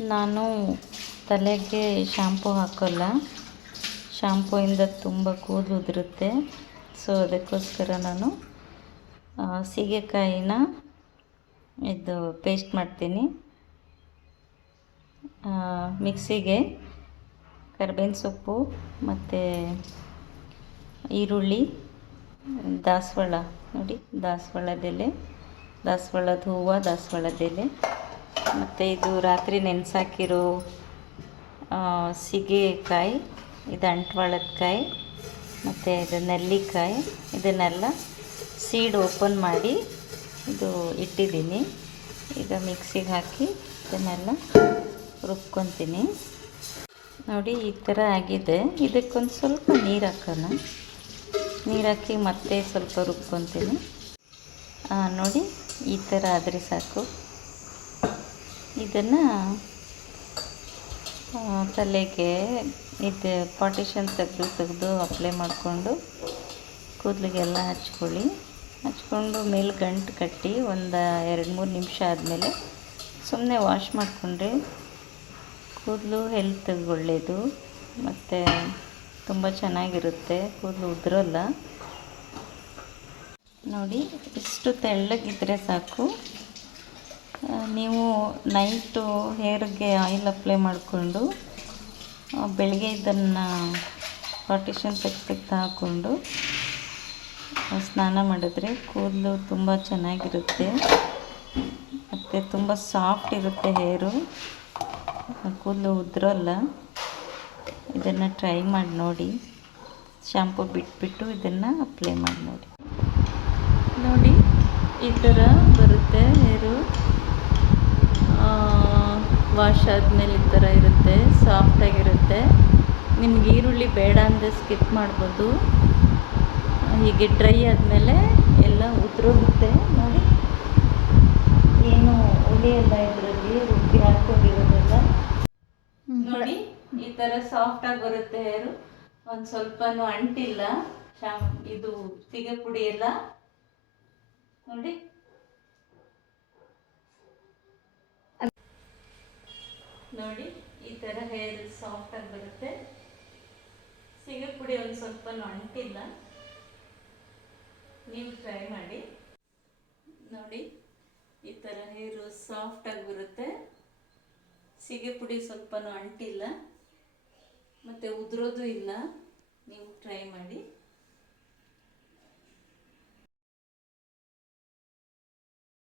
ನಾನು ತಲೆಗೆ ಶಾಂಪೂ ಹಾಕೋಲ್ಲ. ಶಾಂಪೂಯಿಂದ ತುಂಬ ಕೂದಲು ಉದುರುತ್ತೆ. ಸೊ ಅದಕ್ಕೋಸ್ಕರ ನಾನು ಸೀಗೆಕಾಯಿನ ಇದು ಪೇಸ್ಟ್ ಮಾಡ್ತೀನಿ. ಮಿಕ್ಸಿಗೆ ಕರಿಬೇವಿನ ಸೊಪ್ಪು ಮತ್ತು ಈರುಳ್ಳಿ, ದಾಸವಾಳ ನೋಡಿ, ದಾಸವಾಳದೆಲೆ, ದಾಸವಾಳದ ಹೂವು, ದಾಸವಾಳದೆಲೆ, ಮತ್ತು ಇದು ರಾತ್ರಿ ನೆನೆಸಾಕಿರೋ ಸೀಗೆಕಾಯಿ, ಇದು ಅಂಟ್ವಾಳದ ಕಾಯಿ, ಮತ್ತು ಇದು ನೆಲ್ಲಿಕಾಯಿ, ಇದನ್ನೆಲ್ಲ ಸೀಡ್ ಓಪನ್ ಮಾಡಿ ಇದು ಇಟ್ಟಿದ್ದೀನಿ. ಈಗ ಮಿಕ್ಸಿಗೆ ಹಾಕಿ ಇದನ್ನೆಲ್ಲ ರುಬ್ಕೊತೀನಿ. ನೋಡಿ ಈ ಥರ ಆಗಿದೆ. ಇದಕ್ಕೊಂದು ಸ್ವಲ್ಪ ನೀರು ಹಾಕೋಣ. ನೀರು ಹಾಕಿ ಮತ್ತೆ ಸ್ವಲ್ಪ ರುಬ್ಕೊತೀನಿ. ನೋಡಿ ಈ ಥರ ಆದರೆ ಸಾಕು. ಇದನ್ನು ತಲೆಗೆ ಇದು ಪಾರ್ಟಿಷನ್ ತೆಗೆದು ಅಪ್ಲೈ ಮಾಡಿಕೊಂಡು ಕೂದಲಿಗೆಲ್ಲ ಹಚ್ಕೊಂಡು ಮೇಲೆ ಗಂಟು ಕಟ್ಟಿ ಒಂದು 2-3 ನಿಮಿಷ ಆದಮೇಲೆ ಸುಮ್ಮನೆ ವಾಶ್ ಮಾಡಿಕೊಂಡ್ರೆ ಕೂದಲು ಹೆಲ್ತಿಗೆ ಒಳ್ಳೆಯದು ಮತ್ತು ತುಂಬ ಚೆನ್ನಾಗಿರುತ್ತೆ, ಕೂದಲು ಉದುರೋಲ್ಲ. ನೋಡಿ ಇಷ್ಟು ತೆಳ್ಳಗಿದ್ರೆ ಸಾಕು. ನೀವು ನೈಟು ಹೇರ್ಗೆ ಆಯಿಲ್ ಅಪ್ಲೈ ಮಾಡಿಕೊಂಡು ಬೆಳಗ್ಗೆ ಇದನ್ನು ಪಾರ್ಟಿಷನ್ ತೆಗೆದು ಹಾಕ್ಕೊಂಡು ಸ್ನಾನ ಮಾಡಿದ್ರೆ ಕೂದಲು ತುಂಬ ಚೆನ್ನಾಗಿರುತ್ತೆ ಮತ್ತು ತುಂಬ ಸಾಫ್ಟ್ ಇರುತ್ತೆ ಹೇರು, ಕೂದಲು ಉದುರೋಲ್ಲ. ಇದನ್ನು ಟ್ರೈ ಮಾಡಿ ನೋಡಿ. ಶಾಂಪೂ ಬಿಟ್ಬಿಟ್ಟು ಇದನ್ನು ಅಪ್ಲೈ ಮಾಡಿ ನೋಡಿ. ನೋಡಿ ಈ ಥರ ಬರುತ್ತೆ ಹೇರು. ವಾಶ್ ಆದಮೇಲೆ ಈ ಥರ ಇರುತ್ತೆ, ಸಾಫ್ಟಾಗಿರುತ್ತೆ. ನಿಮ್ಗೆ ಈರುಳ್ಳಿ ಬೇಡ ಅಂದರೆ ಸ್ಕಿಪ್ ಮಾಡ್ಬೋದು. ಹೀಗೆ ಡ್ರೈ ಆದಮೇಲೆ ಎಲ್ಲ ಉದುರೋಗುತ್ತೆ. ನೋಡಿ ಏನು ಉಳಿಯಲ್ಲ ಇದರಲ್ಲಿ, ರುಬ್ಬಿ ಹಾಕ್ಕೊಂಡಿರೋದೆಲ್ಲ. ನೋಡಿ ಈ ಥರ ಸಾಫ್ಟಾಗಿ ಬರುತ್ತೆ ಹೇರು. ಒಂದು ಸ್ವಲ್ಪನೂ ಅಂಟಿಲ್ಲ. ಇದು ಸೀಗೆ ಪುಡಿ ಎಲ್ಲ ನೋಡಿ. ನೋಡಿ ಈ ಥರ ಹೇರ್ ಸಾಫ್ಟಾಗಿ ಬರುತ್ತೆ. ಸೀಗೆ ಪುಡಿ ಒಂದು ಸ್ವಲ್ಪನೂ ಅಂಟಿಲ್ಲ. ನೀವು ಟ್ರೈ ಮಾಡಿ ನೋಡಿ. ಈ ಥರ ಹೇರು ಸಾಫ್ಟಾಗಿ ಬರುತ್ತೆ. ಸೀಗೆ ಪುಡಿ ಸ್ವಲ್ಪನೂ ಅಂಟಿಲ್ಲ ಮತ್ತು ಉದುರೋದು ಇಲ್ಲ. ನೀವು ಟ್ರೈ ಮಾಡಿ.